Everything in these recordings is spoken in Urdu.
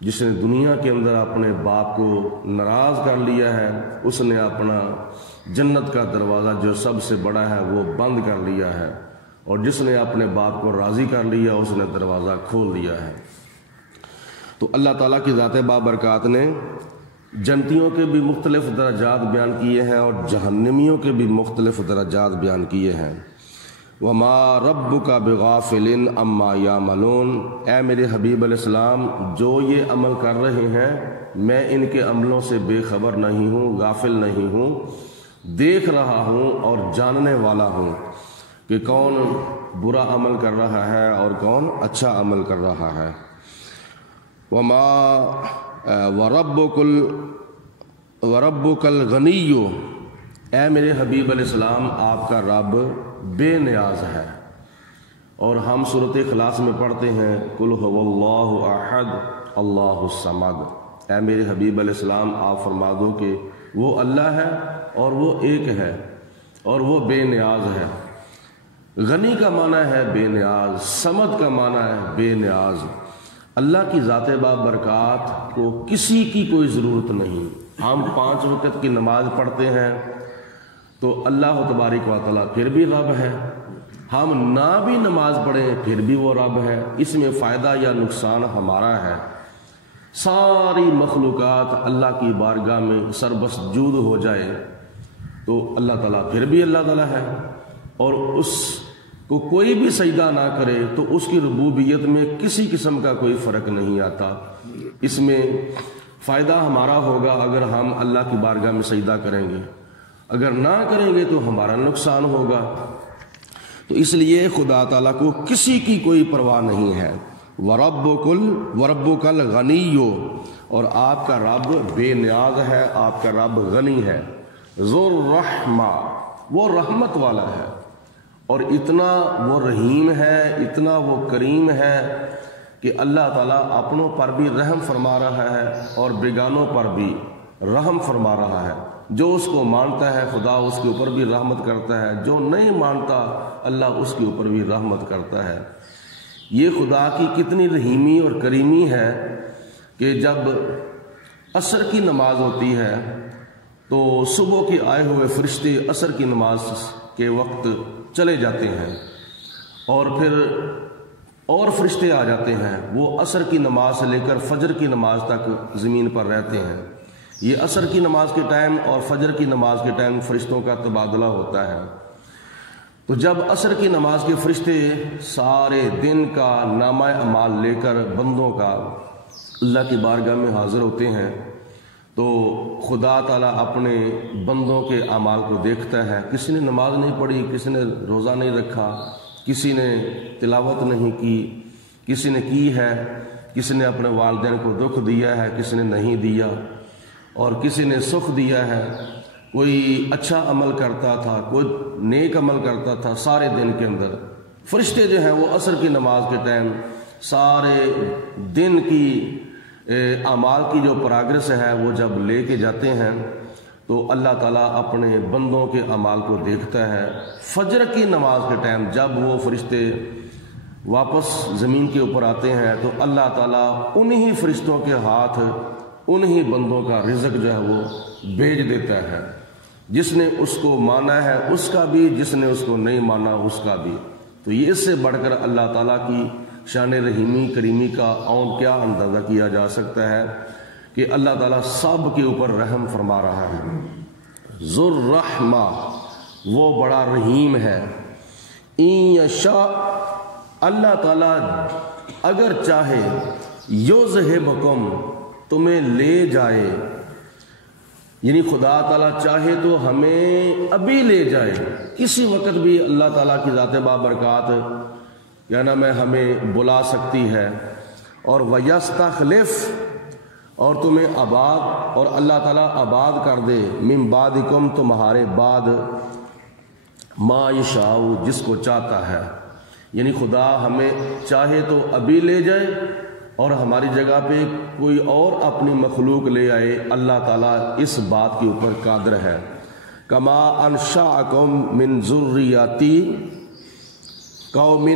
جس نے دنیا کے اندر اپنے باپ کو ناراض کر لیا ہے، اس نے اپنا جنت کا دروازہ جو سب سے بڑا ہے وہ بند کر لیا ہے، اور جس نے اپنے باپ کو راضی کر لیا اس نے دروازہ کھول دیا ہے۔ تو اللہ تعالیٰ کی ذات بابرکات نے جنتیوں کے بھی مختلف درجات بیان کیے ہیں اور جہنمیوں کے بھی مختلف درجات بیان کیے ہیں۔ وَمَا رَبُّكَ بِغَافِلٍ عَمَّا يَعْمَلُونَ، اے میرے حبیب علیہ السلام، جو یہ عمل کر رہے ہیں میں ان کے عملوں سے بے خبر نہیں ہوں، غافل نہیں ہوں، دیکھ رہا ہوں اور جاننے والا ہوں کہ کون برا عمل کر رہا ہے اور کون اچھا عمل کر رہا ہے۔ وَرَبُّكَ الْغَنِيُّ، اے میرے حبیب علیہ السلام آپ کا رب بے نیاز ہے۔ اور ہم سورۃ اخلاص میں پڑھتے ہیں قُلْ هُوَ اللَّهُ أَحَدٌ اللَّهُ الصَّمَدُ، اے میرے حبیب علیہ السلام آپ فرما دو کہ وہ اللہ ہے اور وہ ایک ہے اور وہ بے نیاز ہے۔ غنی کا معنی ہے بے نیاز، صمد کا معنی ہے بے نیاز۔ اللہ کی ذات بابرکات کو کسی کی کوئی ضرورت نہیں۔ ہم 5 وقت کی نماز پڑھتے ہیں تو اللہ تبارک و تعالیٰ پھر بھی رب ہے، ہم نہ بھی نماز پڑھیں پھر بھی وہ رب ہے، اس میں فائدہ یا نقصان ہمارا ہے۔ ساری مخلوقات اللہ کی بارگاہ میں سربسجود ہو جائے تو اللہ تعالیٰ پھر بھی اللہ تعالیٰ ہے، اور اس کو کوئی بھی سجدہ نہ کرے تو اس کی ربوبیت میں کسی قسم کا کوئی فرق نہیں آتا۔ اس میں فائدہ ہمارا ہوگا اگر ہم اللہ کی بارگاہ میں سجدہ کریں گے، اگر نہ کریں گے تو ہمارا نقصان ہوگا۔ تو اس لیے خدا تعالیٰ کو کسی کی کوئی پرواہ نہیں ہے۔ وَرَبُّكَ الْغَنِيُّ، اور آپ کا رب بے نیاز ہے، آپ کا رب غنی ہے۔ ذو الرحمہ، وہ رحمت والا ہے، اور اتنا وہ رحیم ہے، اتنا وہ کریم ہے کہ اللہ تعالیٰ اپنوں پر بھی رحم فرما رہا ہے اور بیگانوں پر بھی رحم فرما رہا ہے۔ جو اس کو مانتا ہے خدا اس کے اوپر بھی رحمت کرتا ہے، جو نہیں مانتا اللہ اس کے اوپر بھی رحمت کرتا ہے۔ یہ خدا کی کتنی رحیمی اور کریمی ہے کہ جب عصر کی نماز ہوتی ہے تو صبح کے آئے ہوئے فرشتے عصر کی نماز کے وقت چلے جاتے ہیں، اور پھر اور فرشتے آ جاتے ہیں، وہ عصر کی نماز سے لے کر فجر کی نماز تک زمین پر رہتے ہیں۔ یہ عصر کی نماز کے ٹائم اور فجر کی نماز کے ٹائم فرشتوں کا تبادلہ ہوتا ہے۔ تو جب عصر کی نماز کے فرشتے سارے دن کا نامہ اعمال لے کر بندوں کا اللہ کی بارگاہ میں حاضر ہوتے ہیں تو خدا تعالیٰ اپنے بندوں کے اعمال کو دیکھتا ہے۔ کسی نے نماز نہیں پڑھی، کسی نے روزہ نہیں رکھا، کسی نے تلاوت نہیں کی، کسی نے کی ہے، کسی نے اپنے والدین کو دکھ دیا ہے، کسی نے نہیں دیا، اور کسی نے سکھ دیا ہے۔ کوئی اچھا عمل کرتا تھا، کوئی نیک عمل کرتا تھا۔ سارے دن کے اندر فرشتے جو ہیں وہ عصر کی نماز کے ٹائم سارے دن کی اعمال کی جو پراگرس ہے وہ جب لے کے جاتے ہیں تو اللہ تعالیٰ اپنے بندوں کے اعمال کو دیکھتا ہے۔ فجر کی نماز کے ٹائم جب وہ فرشتے واپس زمین کے اوپر آتے ہیں تو اللہ تعالیٰ انہی فرشتوں کے ہاتھ انہی بندوں کا رزق جو ہے وہ بھیج دیتا ہے، جس نے اس کو مانا ہے اس کا بھی، جس نے اس کو نہیں مانا اس کا بھی۔ تو یہ اس سے بڑھ کر اللہ تعالیٰ کی شان رحیمی کریمی کا اور کیا اندازہ کیا جا سکتا ہے کہ اللہ تعالیٰ سب کے اوپر رحم فرما رہا ہے۔ ذو الرحمہ، وہ بڑا رحیم ہے۔ ان یشاء، اللہ تعالیٰ اگر چاہے، یذہبکم، تمہیں لے جائے، یعنی خدا تعالیٰ چاہے تو ہمیں ابھی لے جائے، کسی وقت بھی اللہ تعالیٰ کی ذات بابرکات کیا نام ہے ہمیں بلا سکتی ہے۔ اور وَيَسْتَخْلِفْ، اور تمہیں آباد، اور اللہ تعالیٰ آباد کر دے، مِن بَعْدِكُمْ، تمہارے بعد، مَا يَشَاءُ، جس کو چاہتا ہے۔ یعنی خدا ہمیں چاہے تو ابھی لے جائے اور ہماری جگہ پہ کوئی اور اپنی مخلوق لے آئے، اللہ تعالیٰ اس بات کے اوپر قادر ہے۔ کما انشأکم من ذریۃ قوم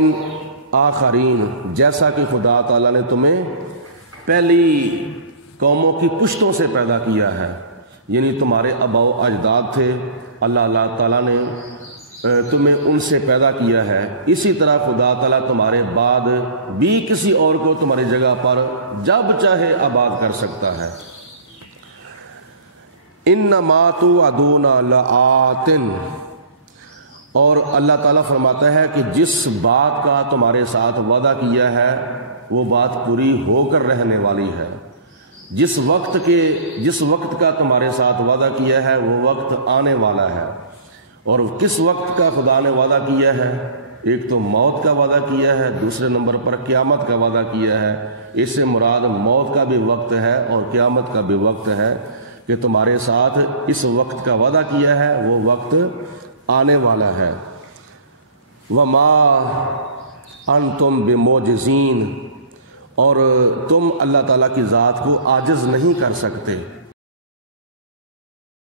آخرین، جیسا کہ خدا تعالیٰ نے تمہیں پہلی قوموں کی پشتوں سے پیدا کیا ہے، یعنی تمہارے آباء و اجداد تھے، اللہ تعالیٰ نے تمہیں ان سے پیدا کیا ہے، اسی طرح خدا تعالیٰ تمہارے بعد بھی کسی اور کو تمہاری جگہ پر جب چاہے آباد کر سکتا ہے۔ انما توعدون لآت، اور اللہ تعالیٰ فرماتا ہے کہ جس بات کا تمہارے ساتھ وعدہ کیا ہے وہ بات پوری ہو کر رہنے والی ہے۔ جس وقت کا تمہارے ساتھ وعدہ کیا ہے وہ وقت آنے والا ہے۔ اور کس وقت کا خدا نے وعدہ کیا ہے؟ ایک تو موت کا وعدہ کیا ہے، دوسرے نمبر پر قیامت کا وعدہ کیا ہے۔ اس سے مراد موت کا بھی وقت ہے اور قیامت کا بھی وقت ہے کہ تمہارے ساتھ اس وقت کا وعدہ کیا ہے وہ وقت آنے والا ہے۔ وما انتم بمعجزین، اور تم اللہ تعالیٰ کی ذات کو عاجز نہیں کر سکتے۔